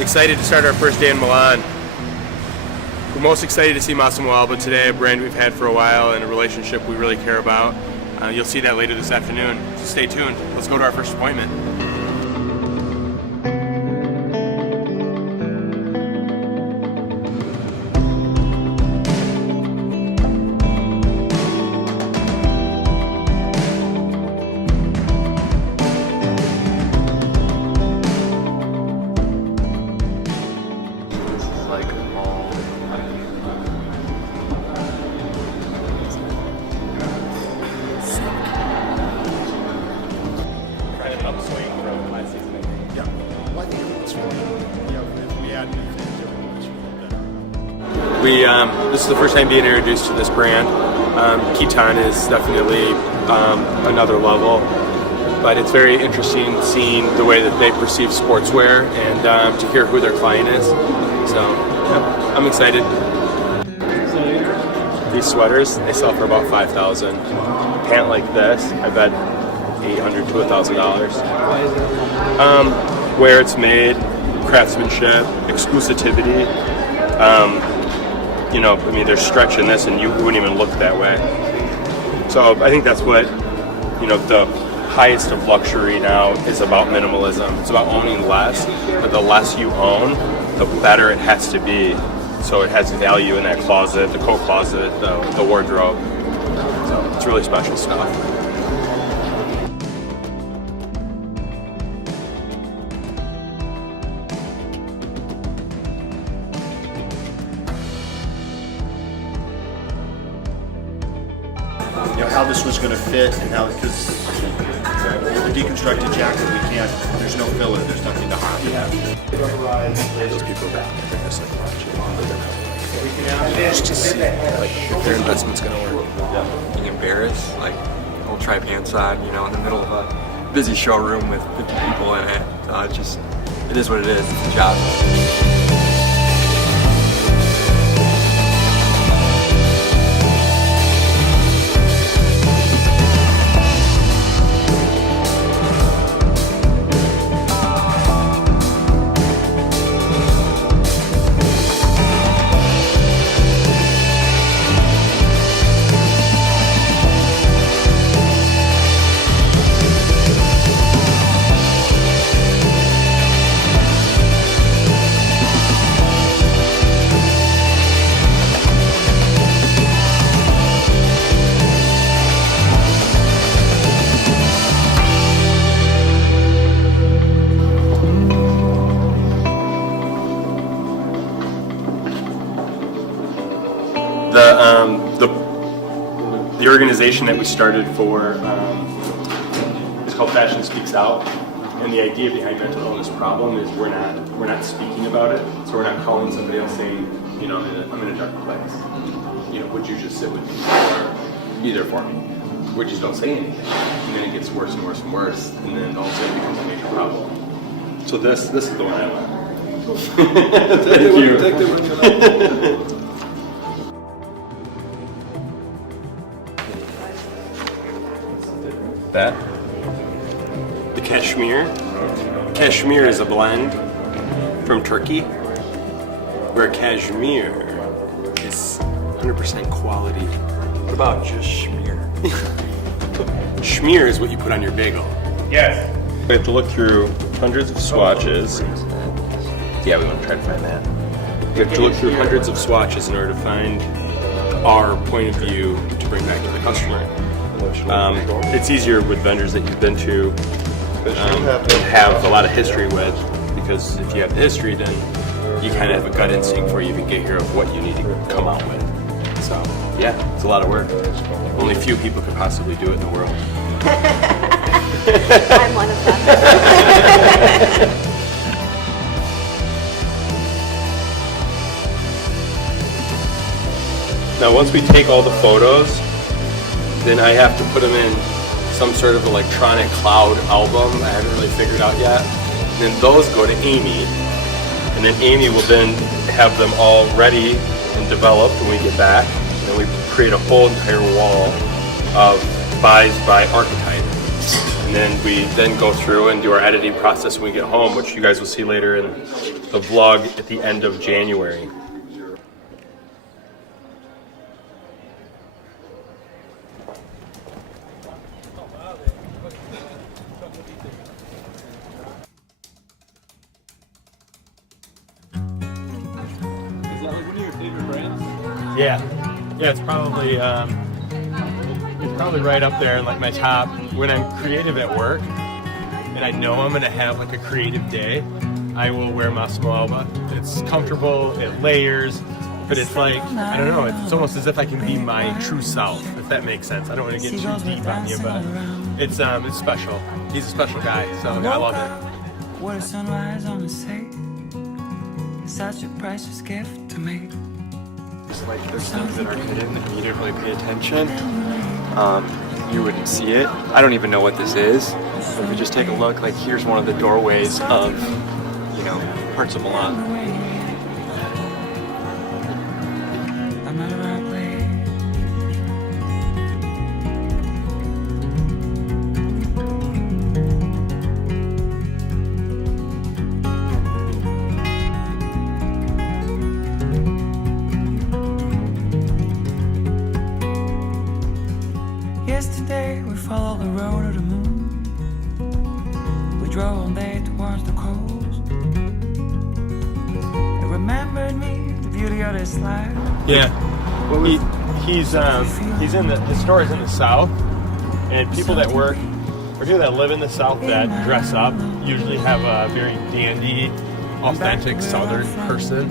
Excited to start our first day in Milan. We're most excited to see Massimo Alba today, a brand we've had for a while and a relationship we really care about. You'll see that later this afternoon, so stay tuned. Let's go to our first appointment. This is the first time being introduced to this brand. Keton is definitely another level, but it's very interesting seeing the way that they perceive sportswear and to hear who their client is. So yeah, I'm excited. These sweaters, they sell for about $5,000. A pant like this, I bet $800 to $1,000. Where it's made, craftsmanship, exclusivity. You know, I mean, there's stretch in this, and you wouldn't even look that way. So I think that's what, you know, the highest of luxury now is about minimalism. It's about owning less, but the less you own, the better it has to be. So it has value in that closet, the coat closet, the wardrobe. So it's really special stuff. You know, how this was going to fit and how, because the deconstructed jacket, there's no filler, there's nothing to hide. Those people are back there just like watching. Just to see like if their investment's going to work. Being embarrassed, like we'll try pants on, you know, in the middle of a busy showroom with 50 people in it. It is what it is. It's a job. The organization that we started for is called Fashion Speaks Out, and the idea behind mental illness problem is we're not speaking about it, so we're not calling somebody else saying, you know, I'm in a dark place. You know, would you just sit with me or be there for me? We just don't say anything, and then it gets worse and worse and worse, and then all of a sudden it becomes a major problem. So this is the one I want. Thank you. That the cashmere. Cashmere is a blend from Turkey, where cashmere is 100% quality. What about just schmear? Schmear is what you put on your bagel. Yes. We have to look through hundreds of swatches. Yeah, we want to try to find that. We have to look through hundreds of swatches in order to find our point of view to bring back to the customer. It's easier with vendors that you've been to and have a lot of history with, because if you have the history, then you kind of have a gut instinct before you even get here of what you need to come out with. So yeah, it's a lot of work. Only few people could possibly do it in the world. I'm one of them. Now once we take all the photos, then I have to put them in some sort of electronic cloud album I haven't really figured out yet. And then those go to Amy, and then Amy will then have them all ready and developed when we get back. And then we create a whole entire wall of buys by archetype. And And then we then go through and do our editing process when we get home, which you guys will see later in the vlog at the end of January. Is that like one of your favorite brands? Yeah, it's probably right up there, like my top. When I'm creative at work, and I know I'm gonna have like a creative day, I will wear Massimo Alba. It's comfortable, it layers, but it's like, I don't know, it's almost as if I can be my true self, if that makes sense. I don't want to get too deep on you, but it's special. He's a special guy, so I love it. What a sunrise on the sea. Such a priceless gift to me. It's like there's things that are hidden and you didn't really pay attention. You wouldn't see it. I don't even know what this is. But if you just take a look, like here's one of the doorways of, you know, parts of Milan. I'm at a right place. Yesterday we followed the road of the moon. We drove all day towards the coast. It remembered me, the beauty of this life. Yeah, he's in his store is in the South, and people that work, or people that live in the South that dress up, usually have a very dandy, authentic Southern person.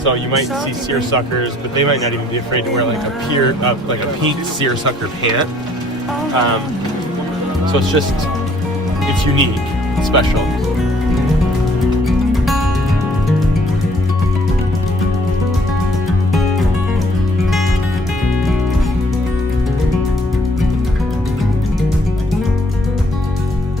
So you might see seersuckers, but they might not even be afraid to wear like a pink seersucker pant. So it's unique, special.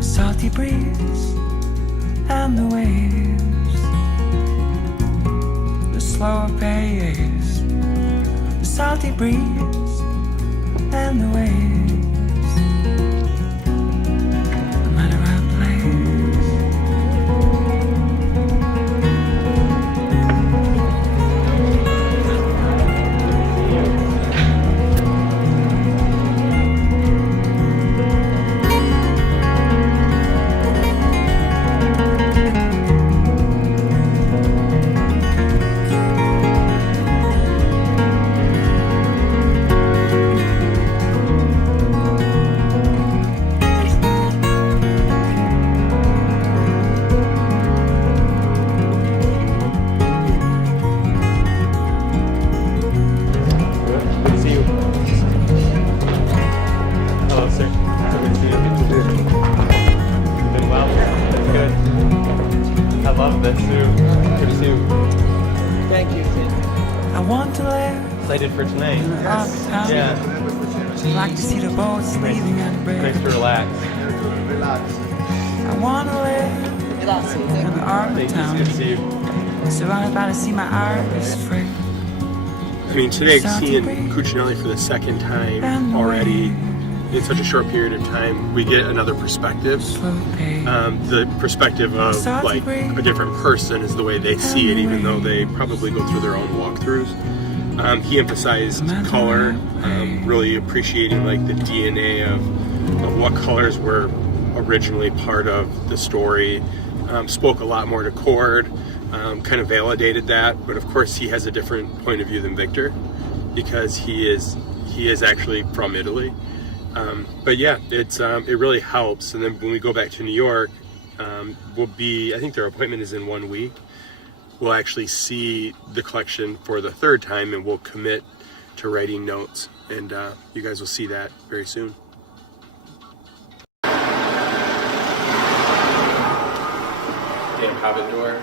Salty breeze and the waves, the slower pace, the salty breeze and the waves. I'm at the right place. Good to see you. Hello, sir. Good to see you. You've been well. That's good. I love this too. Good to see you. Thank you. I want to live Excited for tonight. in the town. Yeah. Like to see the boats leaving at the Nice to bridge. relax. I want to live in the art Thank you. town. Good to see you. Surrounded by the sea, my art is free. I mean, today seeing Cucinelli for the second time already in such a short period of time, we get another perspective. Slow pace. The perspective of like a different person is the way they see it, even though they probably go through their own walkthroughs. He emphasized color, really appreciating like the DNA of what colors were originally part of the story. Spoke a lot more to Cord, kind of validated that, but of course he has a different point of view than Victor because he is actually from Italy. But yeah, it really helps. And then when we go back to New York, I think their appointment is in 1 week. We'll actually see the collection for the third time and we'll commit to writing notes. And you guys will see that very soon. Damn hobbit door.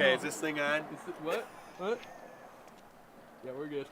Okay, is this thing on? What? What? Yeah, we're good.